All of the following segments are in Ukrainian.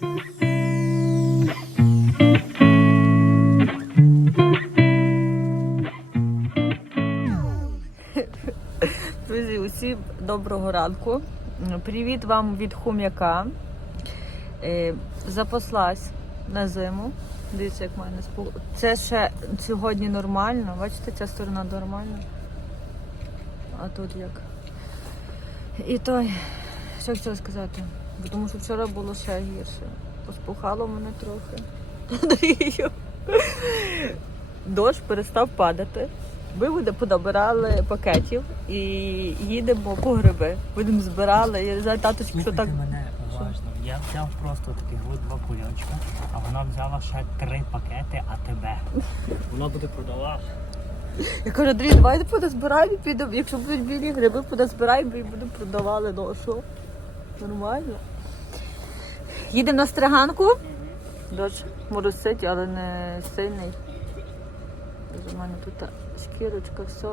Друзі, усім доброго ранку. Привіт вам від хом'яка. Е, Запаслась на зиму. Дивіться, як мене спу... Це ще сьогодні нормально. Бачите, ця сторона нормальна. А тут як. І той, що хотіла сказати, Бо тому що вчора було ще гірше. Поспухало мене трохи. Дощ перестав падати. Ми буде понабирали пакетів і їдемо по гриби. Будемо збирали. Я не знаю, таточки, що так. Мене уважно. Я взяв просто от два кульочка, а вона взяла ще три пакети АТБ. Вона буде продавати. Я кажу, Андрій, давай подозбираємо і підемо. Якщо будуть білі гриби, подозбираємо і будемо продавали. Ну а що? Нормально. Їдемо на стриганку. Дощ моросить, але не сильний. В мене тут шкірочка, все,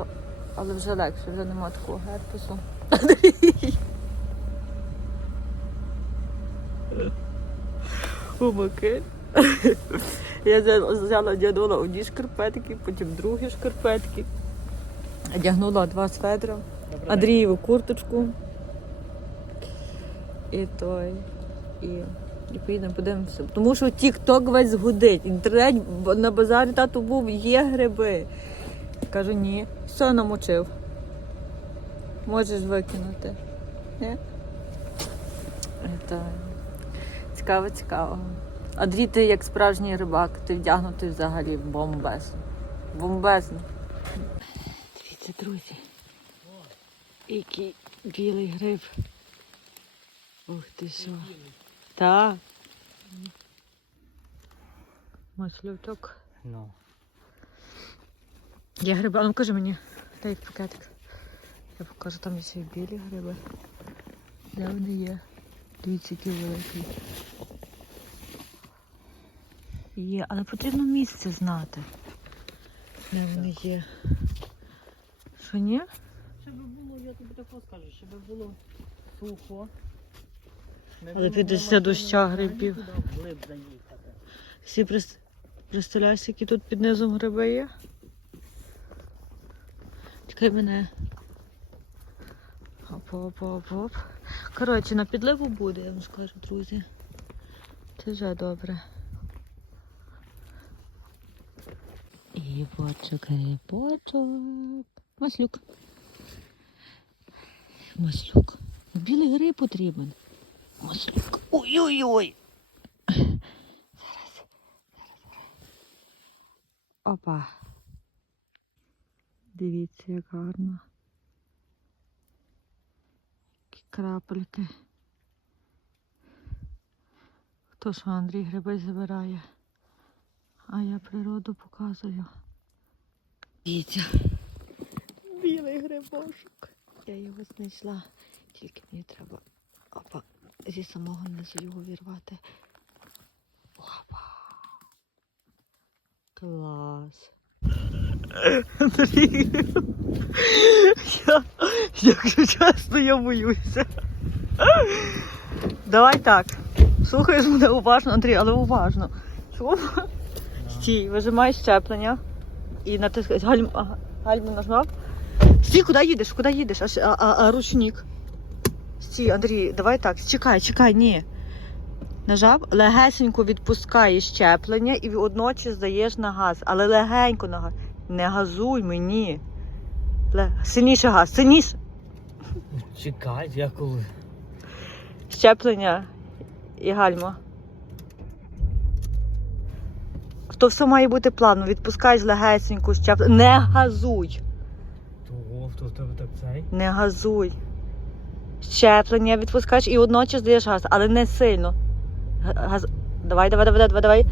але вже легше, вже нема такого герпесу. Умаки. Я взяла- одягнула одні шкарпетки, потім другі шкарпетки. Одягнула два светра, Андрієву курточку. І той. І, і поїдемо, подивимося. Тому що тік-ток весь згудить. Інтернет на базарі тату був, є гриби. Кажу, ні. Все намочив. Можеш викинути. Ні? Цікаво, цікаво. Андрій, ти як справжній рибак, ти вдягнутий взагалі бомбезно. Бомбезно. Дивіться, друзі. Який білий гриб. Ух ти що. Так. Маслючок. Ну. Є гриби, а ну кажи мені, дай пакетик. Я покажу, там є ще білі гриби. Де вони є? Дивіться, які великі. Є, але потрібно місце знати. Де вони є. Що ні? Щоб було, я тобі тако скажу, щоб було сухо. Але було піде машини доща грибів. Всі представляєш, які тут під низом гриби є? Чекай мене. Оп-оп-оп-оп. Коротше, на підливу буде, я вам скажу, друзі. Це вже добре. Грибочок, грибочок. Маслюк. Маслюк. Білий гриб потрібен. Маслюк. Ой-ой-ой. Опа. Дивіться, як гарно. Які крапельки. Хто що Андрій гриби забирає? А я природу показую. Дивіться. Білий грибочок. Я його знайшла. Тільки мені треба опа, зі самого низу його вірвати. Опа. Клас. Андрій. Я, якщо чесно, я боюся. Давай так. Слухаєш мене уважно, Андрій, але уважно. Що? Стій, вижимай щеплення і. Гальм, ага, гальму нажмав. Стій, куди їдеш? Куди їдеш? А, а, а ручник. Стій, Андрій, давай так. Чекай, чекай, ні. Нажав, легесенько відпускаєш щеплення і водночас даєш на газ. Але легенько на газ. Не газуй мені. Сильніше газ, сильніше. Чекай, я коли. Щеплення і гальма. То все має бути плавно. Відпускаєш легесенько щеплення. Не газуй. То, то в тебе так цей? Не газуй. Щеплення відпускаєш і водночас даєш газ, але не сильно. Газ... Давай, давай, давай, давай, давай.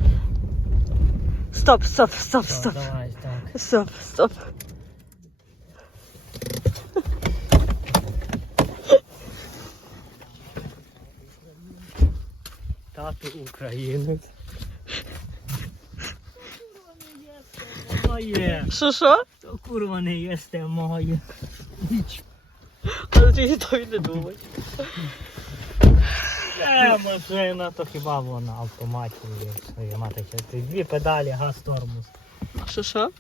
Стоп, стоп, стоп, стоп. Стоп, стоп. Тато українець. Моє. Що, що? То курва не єсте моє. Ніч. Але ти то й не думай. Е, машина, то хіба вона автоматі є своє мати. Дві педалі, газ тормоз. Що що?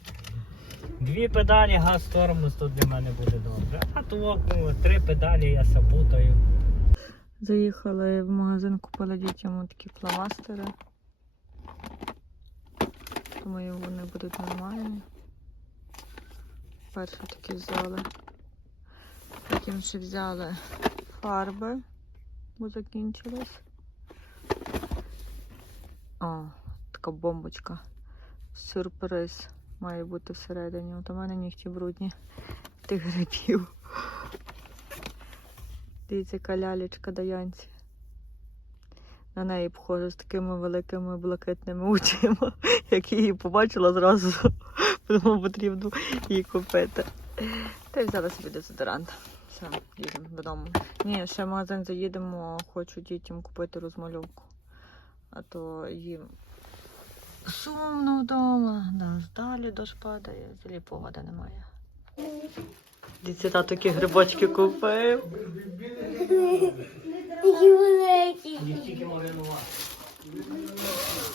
Дві педалі, газ тормоз, то для мене буде добре. А то ну, три педалі я сапутаю. Заїхали в магазин, купили дітям такі фломастери. Думаю, вони будуть нормальні. Перші такі взяли. Потім ще взяли фарби, бо закінчились. О, така бомбочка. Сюрприз має бути всередині. От у мене нігті брудні тих грибів. Дивіться, яка лялечка Даянці. На неї похоже з такими великими блакитними очима. Як її побачила, зразу подумала, потрібно її купити. Та й взяла собі дезодорант. Все, їдемо додому. Ні, ще в магазин заїдемо, хочу дітям купити розмальовку. А то їм сумно вдома. Да, далі дощ падає, взагалі погоди немає. Дивіться, тато такі грибочки купив.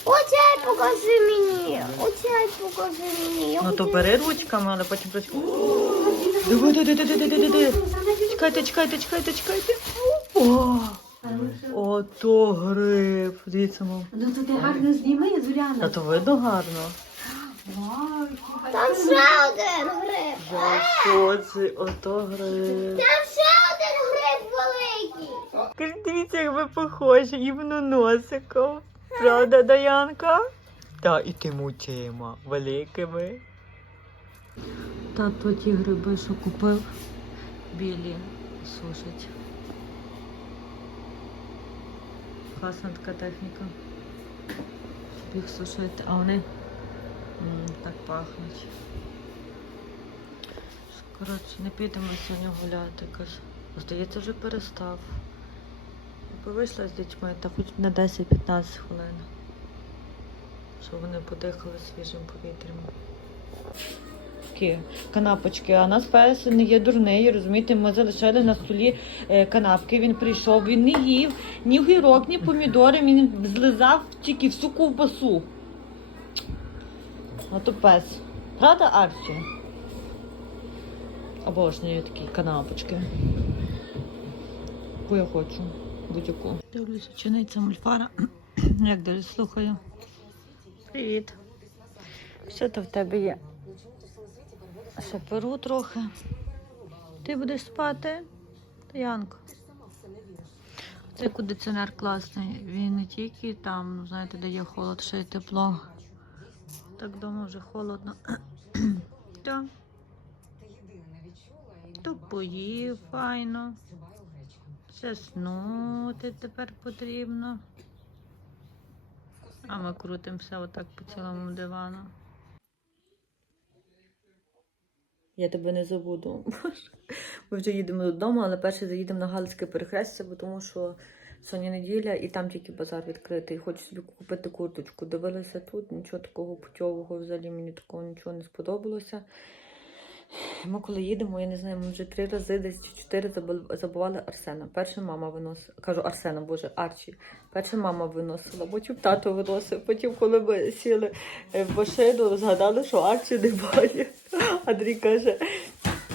Оцей покажи мені. Оцей покажи мені. Ну то бери ручками, але потім просто. Диви, диви, диви, диви, диви. Чекайте, чекайте, чекайте, чекайте. О, ото гриб. Дивіться, мам. Ну то ти гарно зніми, А Зоряна. то видно гарно. Вау, Там ще один гриб. Я в шоці, ото гриб. Там ще один гриб великий. Кажіть, дивіться, як ви похожі, іменно носиком. Правда, Даянка? Так, і тим очима великими. Тато ті гриби, що купив, білі сушить. Класна така техніка. Щоб їх сушити, а вони м, так пахнуть. Коротше, не підемо сьогодні гуляти, каже. Здається, вже перестав. Якби вийшла з дітьми, та хоч на 10-15 хвилин. Щоб вони подихали свіжим повітрям. Такі канапочки, а нас пес не є дурний, розумієте, ми залишили на столі е, канапки, він прийшов, він не їв ні огірок, ні помідори, він злизав тільки всю ковбасу. А то пес. Правда, Арсі? Обожнюю такі канапочки. Яку я хочу. Будь-яку. Дивлюся, чиниться мульфара. Як дуже слухаю. Привіт. Що то в тебе є? Ще перу трохи. Ти будеш спати? Янко. Цей кондиціонер класний. Він не тільки там, ну, знаєте, дає холод, ще й тепло. Так вдома вже холодно. Так. То поїв файно. Заснути тепер потрібно. А ми крутимося отак по цілому дивану. Я тебе не забуду. Ми вже їдемо додому, але перше заїдемо на Галицьке перехрестя, бо тому що сьогодні неділя і там тільки базар відкритий. Хочу собі купити курточку. Дивилася тут, нічого такого путьового, взагалі мені такого нічого не сподобалося. Ми коли їдемо, я не знаю, ми вже три рази десь чи чотири забу- забували Арсена. Перша мама виносила, кажу Арсена, боже, Арчі. Перша мама виносила, потім тато виносив. Потім, коли ми сіли е, в машину, згадали, що Арчі немає. Андрій каже,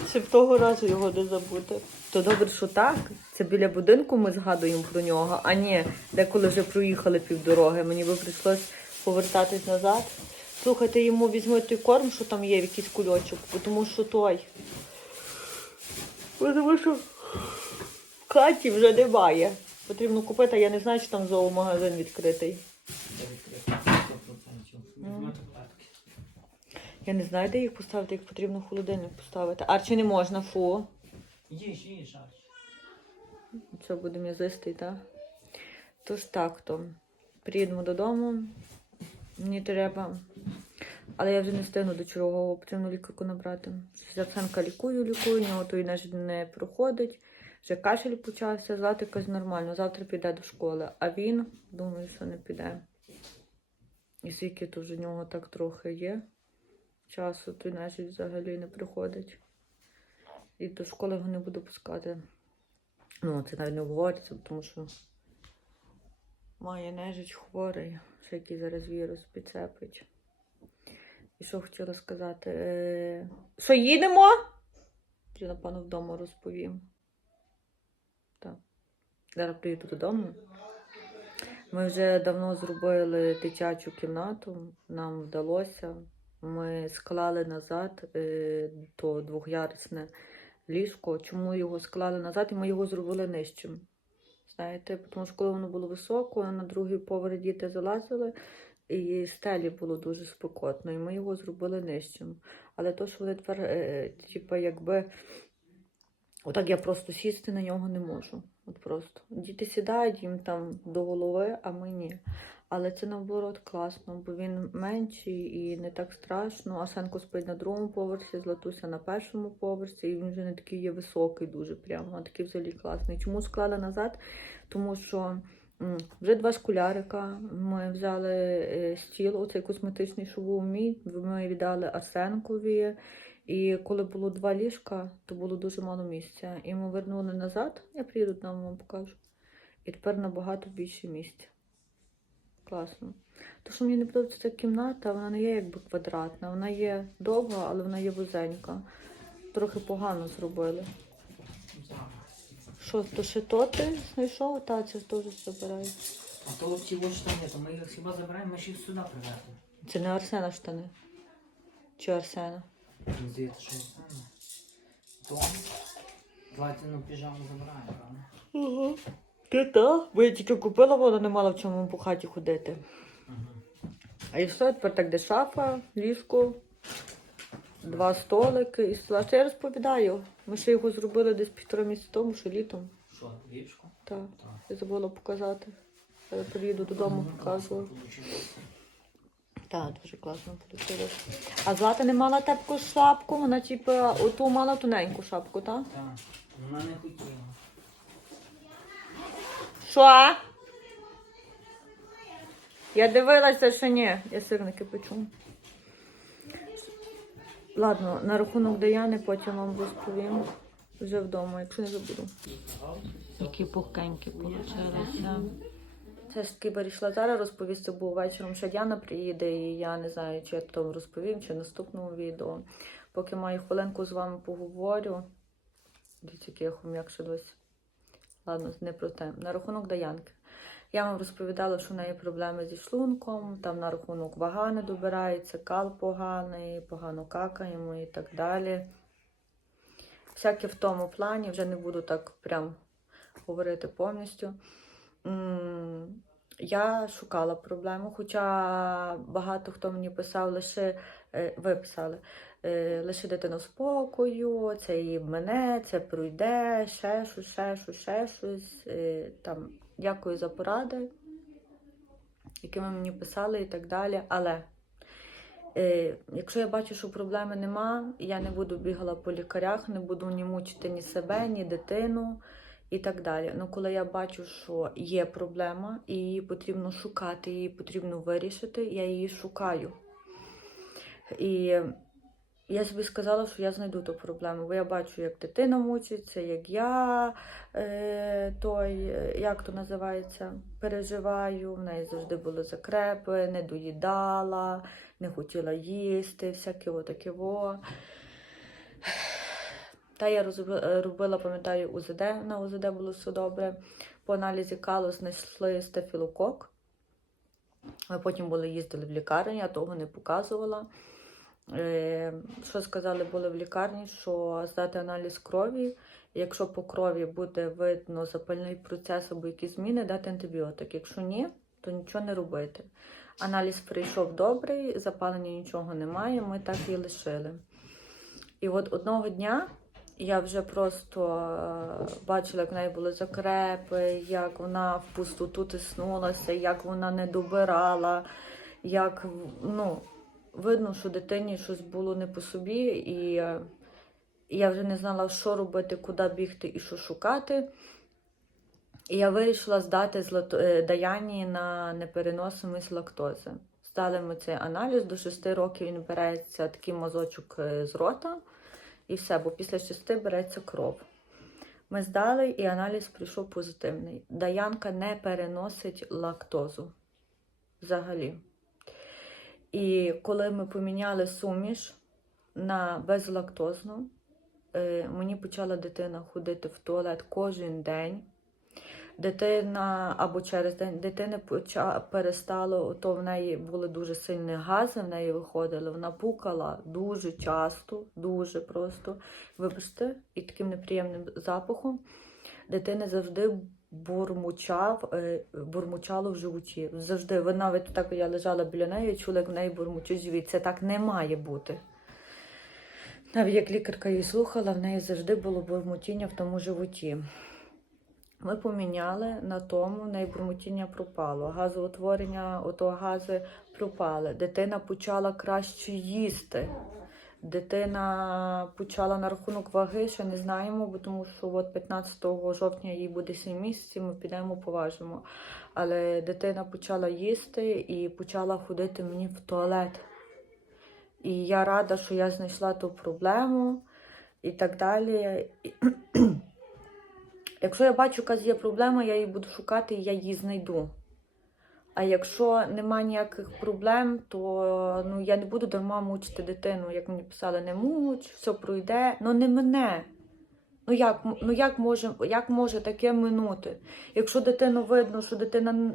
щоб того разу його не забути. То добре, що так. Це біля будинку ми згадуємо про нього, а ні, деколи вже проїхали півдороги. Мені би прийшлось повертатись назад. Слухайте, йому візьми той корм, що там є, якийсь кульочок, тому що той. Тому що в хаті вже немає. Потрібно купити, а я не знаю, чи там зоомагазин відкритий. Я не знаю, де їх поставити, їх потрібно в холодильник поставити. Арчі не можна, фу. Їж, їж, Арчі. Це буде м'язистий, так? Тож так то. Приїдемо додому. Мені треба. Але я вже не встигну до чергового, потрібно лікарку набрати. Арсенка лікую, лікую, у нього той навіть не проходить. Вже кашель почався, звати якось нормально. Завтра піде до школи. А він, думаю, що не піде. І скільки вже в нього так трохи є. Часу, той навіть взагалі не приходить. І до школи його не буду пускати. Ну, це навіть не говориться, тому що має нежить хворий, ще який зараз вірус підцепить. І що хотіла сказати? Е, Що їдемо? Чи, напевно, вдома розповім. Так. Зараз приїду додому. Ми вже давно зробили дитячу кімнату, нам вдалося. Ми склали назад е, то двохярусне ліжко. Чому його склали назад? І ми його зробили нижчим. Знаєте, тому що коли воно було високо, на другий поверх діти залазили, і стелі було дуже спекотно, і ми його зробили нижчим. Але то, що вони тепер, е, типу, якби, отак я просто сісти на нього не можу. От просто. Діти сідають їм там до голови, а ми ні. Але це наоборот класно, бо він менший і не так страшно. Асенко спить на другому поверсі, Златуся на першому поверсі, і він вже не такий є високий, дуже прямо, а такий взагалі класний. Чому склали назад? Тому що вже два школярика. Ми взяли е, стіл, оцей косметичний, мій. Ми віддали Арсенкові. І коли було два ліжка, то було дуже мало місця. І ми вернули назад. Я приїду там вам покажу. І тепер набагато більше місця. Класно. То, що мені не подобається ця кімната, вона не є якби квадратна. Вона є довга, але вона є вузенька. Трохи погано зробили. Що, то ще то ти знайшов? Та, це теж забирай. А то ці ось штани, то ми їх хіба забираємо, ми ще їх сюди привезли. Це не Арсена штани. Чи Арсена? Мені Здається, що знаю. То давайте ну піжаму забираємо, правда? Угу. Ти та? Бо я тільки купила, вона не мала в чому по хаті ходити. А і все, тепер так де шафа, ліжко, два столики і стола. Це я розповідаю. Ми ще його зробили десь півтора місяці тому, що літом. Що, ліжко? Так, я забула показати. Я приїду додому, покажу. Так, дуже класно вийшло. А Злата не мала тепку шапку, вона типу оту мала тоненьку шапку, так? Так, вона не хотіла. Що? Я дивилася, що ні. Я сирники печу. Ладно, на рахунок Даяни потім вам розповім. Вже вдома, якщо не забуду. Які пухкенькі получилися. Це ж таки вирішила зараз розповісти, бо вечором ще Діана приїде, і я не знаю, чи я там розповім, чи в наступному відео. Поки маю хвилинку з вами поговорю. Дивіться, який я хом'як ще досі. Ладно, не про те. На рахунок Даянки. Я вам розповідала, що в неї проблеми зі шлунком, там на рахунок вага не добирається, кал поганий, погано какаємо і так далі. Всяке в тому плані, вже не буду так прям говорити повністю. Я шукала проблему, хоча багато хто мені писав лише е, ви писали, лише дитину спокою, це і мене, це пройде, ще щось, ще щось, ще щось. Е, Там, дякую за поради, які ви мені писали і так далі. Але е, якщо я бачу, що проблеми нема, я не буду бігала по лікарях, не буду ні мучити ні себе, ні дитину і так далі. Ну, коли я бачу, що є проблема, і її потрібно шукати, її потрібно вирішити, я її шукаю. І я собі сказала, що я знайду ту проблему, бо я бачу, як дитина мучиться, як я е, той, е, як то називається, переживаю. В неї завжди були закрепи, не доїдала, не хотіла їсти, всяке отаке во. Та я е, робила, пам'ятаю, УЗД. На УЗД було все добре. По аналізі калу знайшли стафілокок. Ми потім були їздили в лікарню, я того не показувала. Е, Що сказали, були в лікарні, що здати аналіз крові. Якщо по крові буде видно запальний процес або якісь зміни, дати антибіотик. Якщо ні, то нічого не робити. Аналіз прийшов добрий, запалення нічого немає, ми так і лишили. І от одного дня я вже просто е, бачила, як в неї були закрепи, як вона в пустоту тиснулася, як вона не добирала, як ну, видно, що дитині щось було не по собі, і е, я вже не знала, що робити, куди бігти і що шукати. І я вирішила здати е, Даяні на непереносимість лактози. Здали ми цей аналіз, до 6 років він береться такий мазочок е, з рота, і все, бо після 6 береться кров. Ми здали, і аналіз прийшов позитивний. Даянка не переносить лактозу взагалі. І коли ми поміняли суміш на безлактозну, е, мені почала дитина ходити в туалет кожен день. Дитина або через день дитини поча, перестало, то в неї були дуже сильні гази, в неї виходили. Вона пукала дуже часто, дуже просто, вибачте, і таким неприємним запахом. Дитина завжди бурмучав, е, бурмучало в животі. Завжди. Ви навіть так я лежала біля неї, чула, як в неї бурмучить живіт. Це так не має бути. Навіть як лікарка її слухала, в неї завжди було бурмотіння в тому животі. Ми поміняли на тому, в неї бурмотіння пропало. Газоутворення, ото гази пропали. Дитина почала краще їсти. Дитина почала на рахунок ваги, ще не знаємо, бо тому що от 15 жовтня їй буде 7 місяців, ми підемо поважимо. Але дитина почала їсти і почала ходити мені в туалет. І я рада, що я знайшла ту проблему і так далі. Якщо я бачу, яка є проблема, я її буду шукати і я її знайду. А якщо нема ніяких проблем, то ну, я не буду дарма мучити дитину. Як мені писали, не муч, все пройде. Ну не мене. Ну як, ну як може, як може таке минути? Якщо дитину видно, що дитина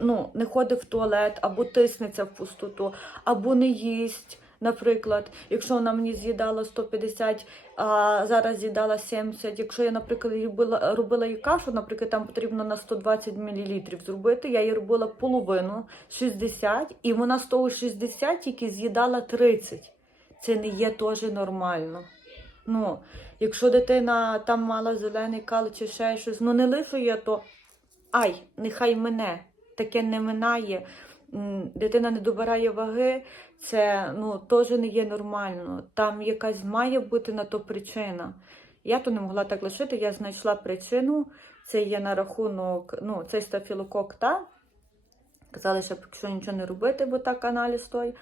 ну, не ходить в туалет, або тиснеться в пустоту, або не їсть. Наприклад, якщо вона мені з'їдала 150, а зараз з'їдала 70. Якщо я, наприклад, робила, робила їй кашу, наприклад, там потрібно на 120 мл зробити, я їй робила половину 60, і вона з того 60 тільки з'їдала 30. Це не є теж нормально. Ну, якщо дитина там мала зелений кал чи ще щось, ну не лишу я, то ай, нехай мене. Таке не минає. Дитина не добирає ваги, це ну, теж не є нормально. Там якась має бути на то причина. Я то не могла так лишити, я знайшла причину. Це є на рахунок, ну, цей стафілокок та. Казали, що якщо нічого не робити, бо так аналіз той,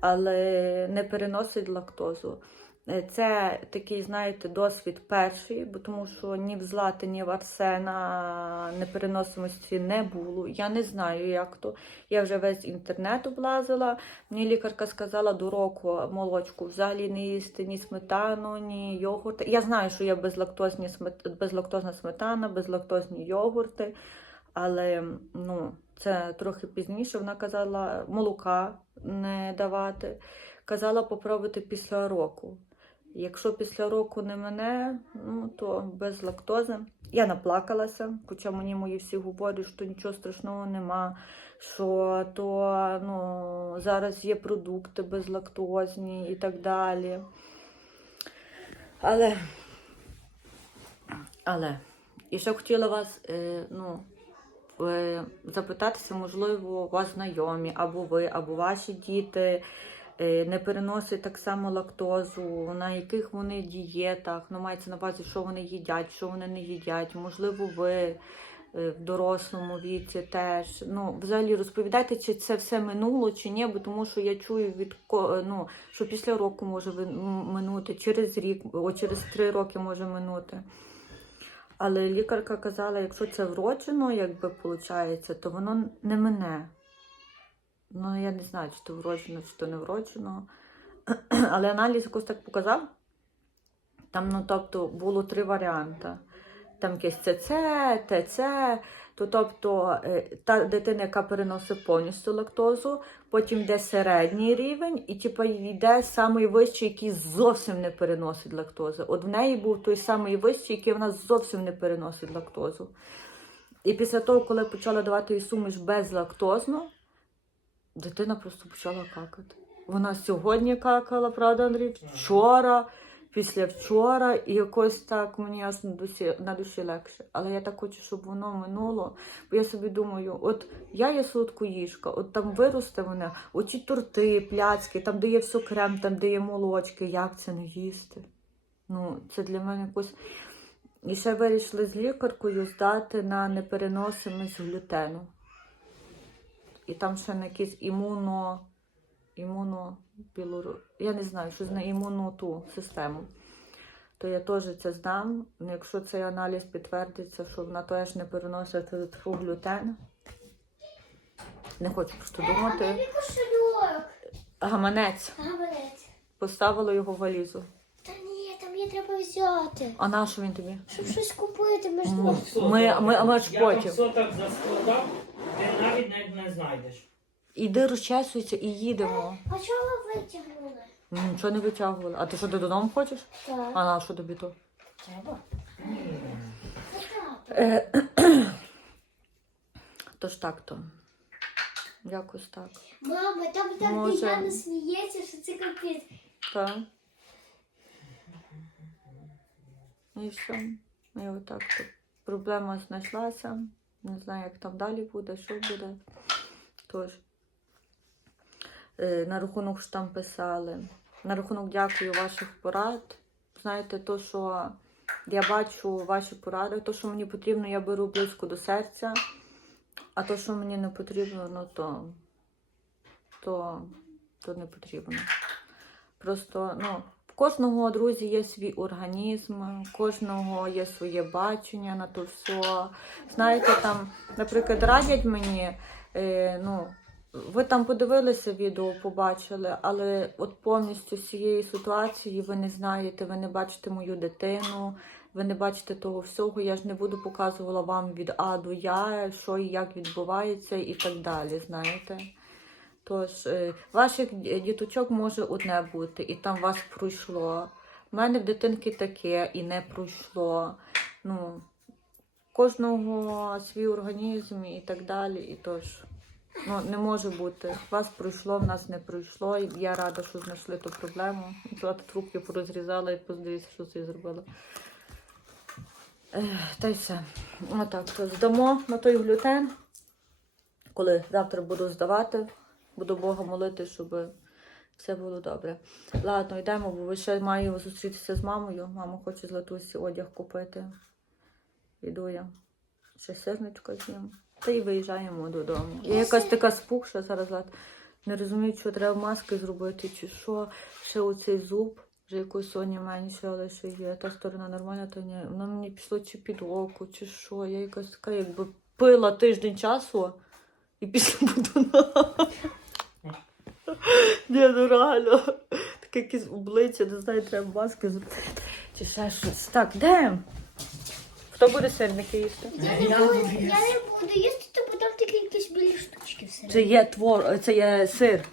але не переносить лактозу. Е, Це такий, знаєте, досвід перший, бо тому що ні в Злати, ні в Арсена непереносимості не було. Я не знаю, як то. Я вже весь інтернет облазила. Мені лікарка сказала до року молочку взагалі не їсти ні сметану, ні йогурти. Я знаю, що є безлактозні смет... безлактозна сметана, безлактозні йогурти, але ну, це трохи пізніше. Вона казала молока не давати. Казала попробувати після року. Якщо після року не мене, ну то без лактози. Я наплакалася, хоча мені мої всі говорять, що нічого страшного нема, що то ну, зараз є продукти безлактозні і так далі. Але, але, і ще хотіла вас е, ну, е, запитатися, можливо, у вас знайомі, або ви, або ваші діти не переносять так само лактозу, на яких вони дієтах, ну мається на увазі, що вони їдять, що вони не їдять. Можливо, ви е, в дорослому віці теж. Ну, взагалі розповідайте, чи це все минуло, чи ні, бо тому що я чую від ну, що після року може минути, через рік, о, через три роки може минути. Але лікарка казала, якщо це вроджено, якби виходить, то воно не мине. Ну, я не знаю, чи то вроджено, чи то не вроджено. Але аналіз якось так показав. Там, ну, тобто, було три варіанти. Там якесь ЦЦ, ТЦ, то тобто е, та дитина, яка переносить повністю лактозу, потім йде середній рівень, і типу, йде самий вищий, який зовсім не переносить лактозу. От в неї був той самий вищий, який вона зовсім не переносить лактозу. І після того, коли почала давати суміш безлактозну, дитина просто почала какати. Вона сьогодні какала, правда, Андрій? Вчора, після вчора, і якось так мені аж на душі, на душі легше. Але я так хочу, щоб воно минуло. Бо я собі думаю, от я є солодкоїжка, от там виросте вона, оці торти, пляцки, там де є все крем, там де є молочки, як це не їсти? Ну, це для мене якось. І ще вирішили з лікаркою здати на непереносимість глютену. І там ще на якийсь імуно, імуно, білору... я не знаю, що на імунну ту систему. то я теж це здам. Ну, Якщо цей аналіз підтвердиться, що вона теж не переносить тьфу, глютен. Не хочу просто думати. Гаманець. Гаманець. Поставила його в валізу. Та ні, там є треба взяти. А на що він тобі? Щоб щось купити, ми ж Ми- ми- ми ж Я вам потім. все так заскладав, ти навіть не, не знайдеш. Іди розчесуйся і їдемо. А чого ви витягнули? Нічого не витягували. А ти що ти додому хочеш? Так. А на що тобі то? Треба. Е, Тож так то. Якось так. Мама, там так Може. Діана сміється, що це капець. Так. І все. І отак то. Проблема знайшлася. Не знаю, як там далі буде, що буде. Тож. Е, на рахунок що там писали. На рахунок дякую ваших порад. Знаєте, то, що я бачу ваші поради, то, що мені потрібно, я беру близько до серця. А то, що мені не потрібно, ну то, то, то не потрібно. Просто, ну, кожного, друзі, є свій організм, кожного є своє бачення на то все. Знаєте, там, наприклад, радять мені, е, ну, ви там подивилися відео, побачили, але от повністю цієї ситуації ви не знаєте, ви не бачите мою дитину, ви не бачите того всього. Я ж не буду показувала вам від А до Я, що і як відбувається, і так далі. Знаєте. Тож, е, ваших діточок може одне бути, і там вас пройшло. У мене в дитинки таке і не пройшло. Ну, кожного свій організм і так далі. І тож, ну, не може бути. Вас пройшло, в нас не пройшло. Я рада, що знайшли ту проблему. Трубки порозрізала і подивіться, що це зробила. Та й все. Отак, здамо на той глютен. Коли завтра буду здавати, буду Бога молити, щоб все було добре. Ладно, йдемо, бо ще маю зустрітися з мамою. Мама хоче з Латусі одяг купити. Іду я. Ще сирничка з'їм. Та й виїжджаємо додому. Я якась така спухша зараз. Лад. Не розумію, що треба маски зробити, чи що. Ще оцей зуб, вже якось Соня менше, але ще є. Та сторона нормальна, то ні. Воно мені пішло чи під око, чи що. Я якась така, якби пила тиждень часу і після буду на. Ні, ну реально. Таке якесь обличчя, не знаю, треба маски зробити. Чи ще щось. Так, де? Хто буде сирники їсти? Я не буду, я не буду їсти, то бо там такі якісь білі штучки все. Це є твор, це є сир.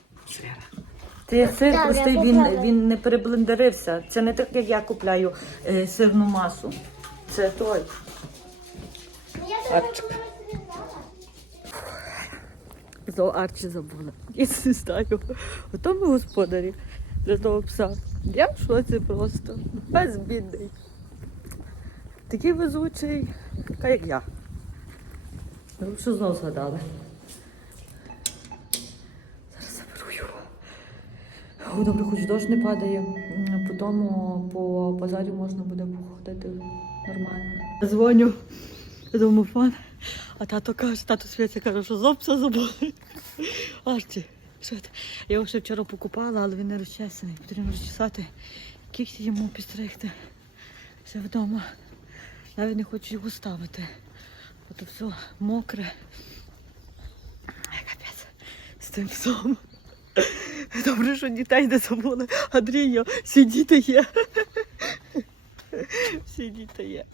Це є сир, Так, простий, я він, він не переблендерився. Це не так, як я купляю е, сирну масу. Це той. Я Арчик. знала. Знову Арчі забула. Я не знаю. Ото ми господарі для того пса. Я в шоці просто. Безбідний. Такий везучий, така як я. Ну, що знову згадали? Зараз заберу його. О, добре, хоч дощ не падає. По тому по базарі можна буде походити нормально. Дзвоню домофон, а тато каже, тато Святя каже, що зоб все забули. Арчі, що ти? Я його ще вчора покупала, але він не розчесаний. Потрібно розчесати. Кікті йому підстригти. Все вдома. Навіть не хочу його ставити. Ото все мокре. Капець. З тим псом. Добре, що дітей не забули. Андрію, всі діти є. Всі діти є.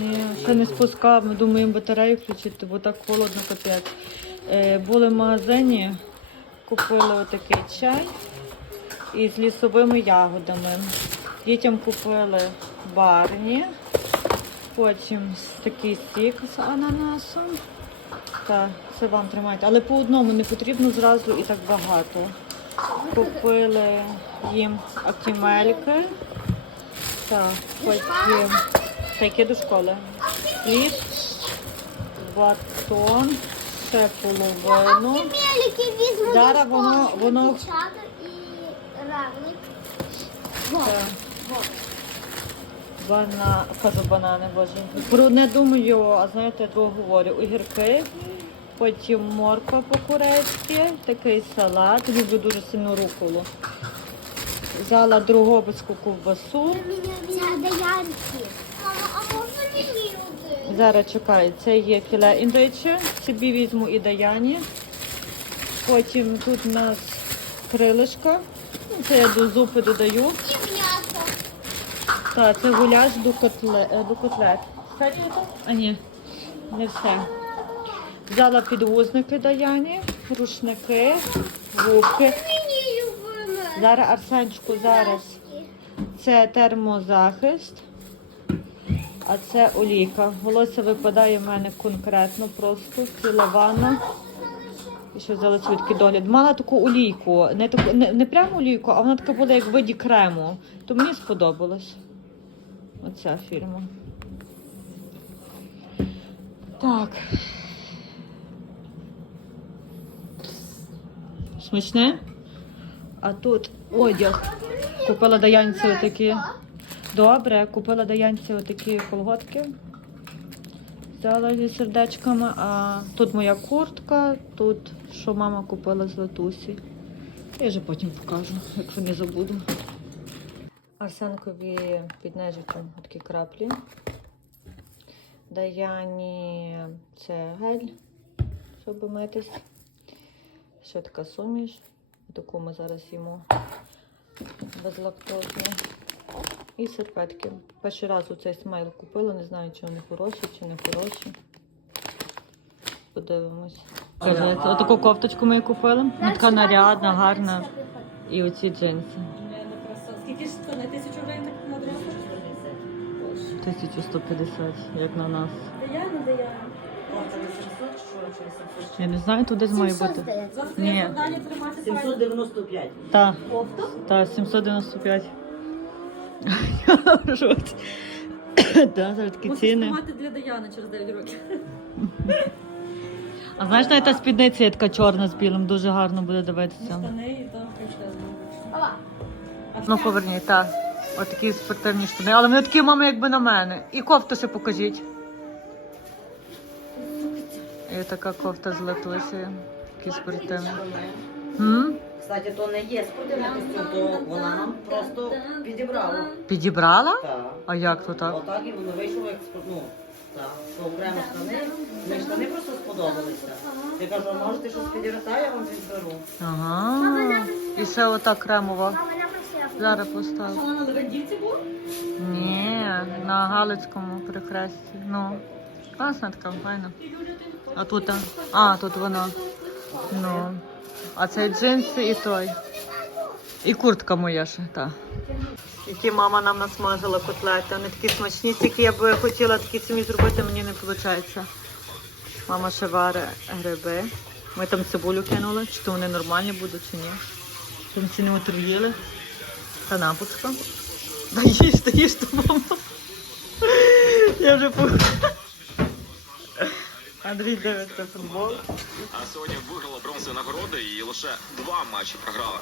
Ні, ще не спускав. Ми думаємо батарею включити, бо так холодно капець. Е, були в магазині, купили отакий чай із лісовими ягодами. Дітям купили барні, потім такий сік з ананасом. Так, це вам тримайте. Але по одному не потрібно зразу і так багато. Купили їм актімельки. Так, потім такі до школи. Хліб, батон, ще половину. До воно- воно- і. Бана... Кажу банани, боже. Про одне думаю, а знаєте, друге говорю. Огірки, потім морква по-корейськи, такий салат. Люблю дуже сильно руколу. взяла другобицьку ковбасу. Це даянки. Мама, а можна мені один? Зараз чекай, це є філе індиче, собі візьму і даяні. Потім тут у нас крилишка. Ну, Це я до зупи додаю. І м'ясо. Так, це гуляш до, котле, е, до котлет. Все є так? А ні, не все. Взяла підвузники Даяні, рушники, губки. Мені любиме. Зараз Арсенчику, зараз це термозахист, а це олійка. Волосся випадає в мене конкретно, просто ціла ванна. І що взяла цвітки догляд. Мала таку олійку, не, таку, не, не прямо олійку, а вона така була як в виді крему. То мені сподобалось. Оця фірма. Так. Смачне? А тут одяг. Купила Даянці отакі. Добре, купила Даянці отакі колготки. Взяла зі сердечками, а тут моя куртка, тут що мама купила з латусі. Я вже потім покажу, якщо не забуду. Арсенкові під нежиттям такі краплі. Даяні це гель, щоб митись. Ще така суміш. Таку ми зараз їмо безлактозну. І серветки. Перший раз оцей смайл купила, не знаю, чи вони хороші, чи не хороші. Подивимось. Отаку кофточку ми купили. Вона така нарядна, гарна. І оці джинси. Скільки ж це на тисячу гривень на дорогу? 1150, як на нас. Даяна, Даяна. Я не знаю, тут десь має бути. Ні. треба далі тримати 795. Так, та 795. Так, зараз такі ціни. тримати для Даяни через 9 років. А знаєш, навіть та спідниця є така чорна з білим, дуже гарно буде дивитися. Штани і там. Ну поверні, так. Отакі спортивні штани. Але вони такі мами, якби на мене. І кофту ще покажіть. І така кофта з латусі. Такі спортивні. М? Кстати, то не є спортивний костюм, то вона нам просто підібрала. Підібрала? Так. А як то так? Отак і воно вийшло як спорт- ну, так. То окремо штани. Мені штани просто сподобалися. Я кажу, а можете щось підібрати, я вам відберу. Ага. І ще ота кремова. Зараз поставлю. Вона на Левандівці була? Ні, на Галицькому перехресті. Ну, класна така, файна. А тут, а, а, тут вона. Ну. А це джинси і той. І куртка моя ще, так. Які мама нам насмажила котлети. Вони такі смачні, тільки я би хотіла такі самі зробити, мені не виходить. Мама ще варить гриби. Ми там цибулю кинули, чи то вони нормальні будуть, чи ні. Там ці не отруїли. Канапочка. Да їж, та їж, то мама. Я вже по... Андрій дивиться футбол. А сьогодні виграла бронзові нагороди і лише два матчі програла.